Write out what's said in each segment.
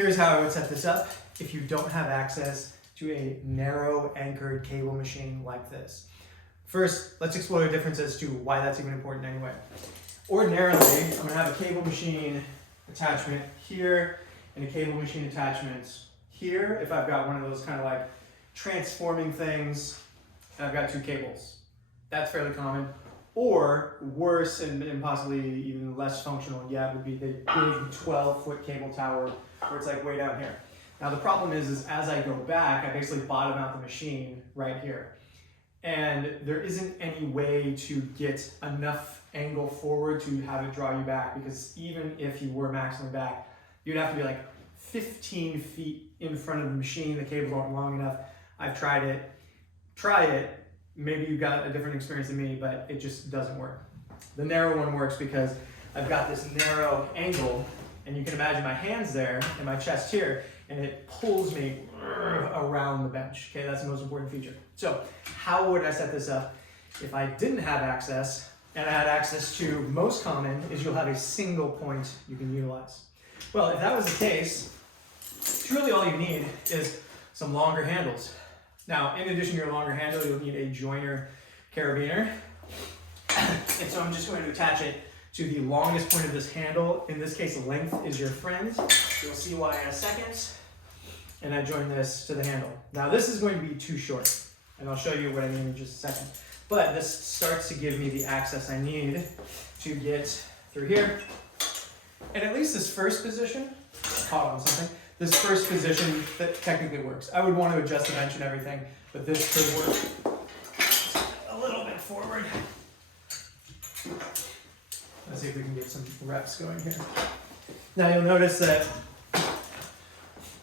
here's how I would set this up if you don't have access to a narrow anchored cable machine like this. First, let's explore the difference as to why that's even important anyway. Ordinarily, I'm gonna have a cable machine attachment here and a cable machine attachment here if I've got one of those kind of like transforming things and I've got two cables. That's fairly common. Or worse and possibly even less functional yet would be the big 12-foot cable tower where it's like way down here. Now the problem is as I go back, I basically bottom out the machine right here. And there isn't any way to get enough angle forward to have it draw you back, because even if you were maximally back, you'd have to be like 15 feet in front of the machine. The cables aren't long enough. I've tried it. Try it. Maybe you've got a different experience than me, but it just doesn't work. The narrow one works because I've got this narrow angle, and you can imagine my hands there and my chest here, and it pulls me around the bench. Okay, that's the most important feature. So how would I set this up if I didn't have access? And I had access to, most common is you'll have a single point you can utilize. Well, if that was the case, truly all you need is some longer handles. Now, in addition to your longer handle, you'll need a joiner carabiner. And so I'm just going to attach it to the longest point of this handle. In this case, length is your friend. You'll see why in a second. And I join this to the handle. Now this is going to be too short, and I'll show you what I mean in just a second. But this starts to give me the access I need to get through here. And at least this first position, caught on something, this first position that technically works. I would want to adjust the bench and everything, but this could work. A little bit forward. Let's see if we can get some reps going here. Now you'll notice that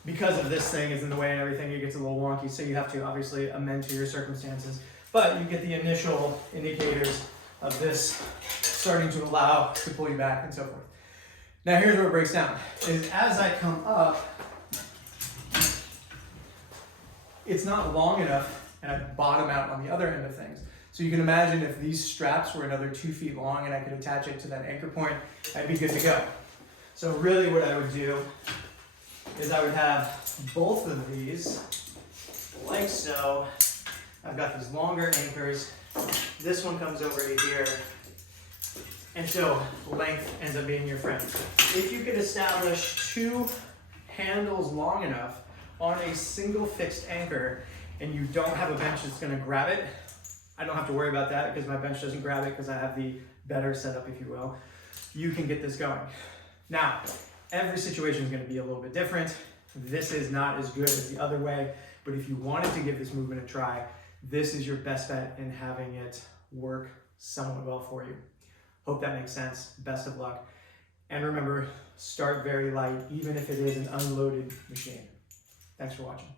because of this thing is in the way and everything, it gets a little wonky, so you have to obviously amend to your circumstances. But you get the initial indicators of this starting to allow to pull you back and so forth. Now here's where it breaks down, is as I come up, it's not long enough and I bottom out on the other end of things. So you can imagine if these straps were another 2 feet long and I could attach it to that anchor point, I'd be good to go. So really what I would do is I would have both of these like so. I've got these longer anchors. This one comes over to here. And so length ends up being your friend. If you could establish two handles long enough on a single fixed anchor and you don't have a bench that's gonna grab it, I don't have to worry about that because my bench doesn't grab it because I have the better setup, if you will. You can get this going. Now, every situation is going to be a little bit different. This is not as good as the other way, but if you wanted to give this movement a try, this is your best bet in having it work somewhat well for you. Hope that makes sense. Best of luck. And remember, start very light, even if it is an unloaded machine. Thanks for watching.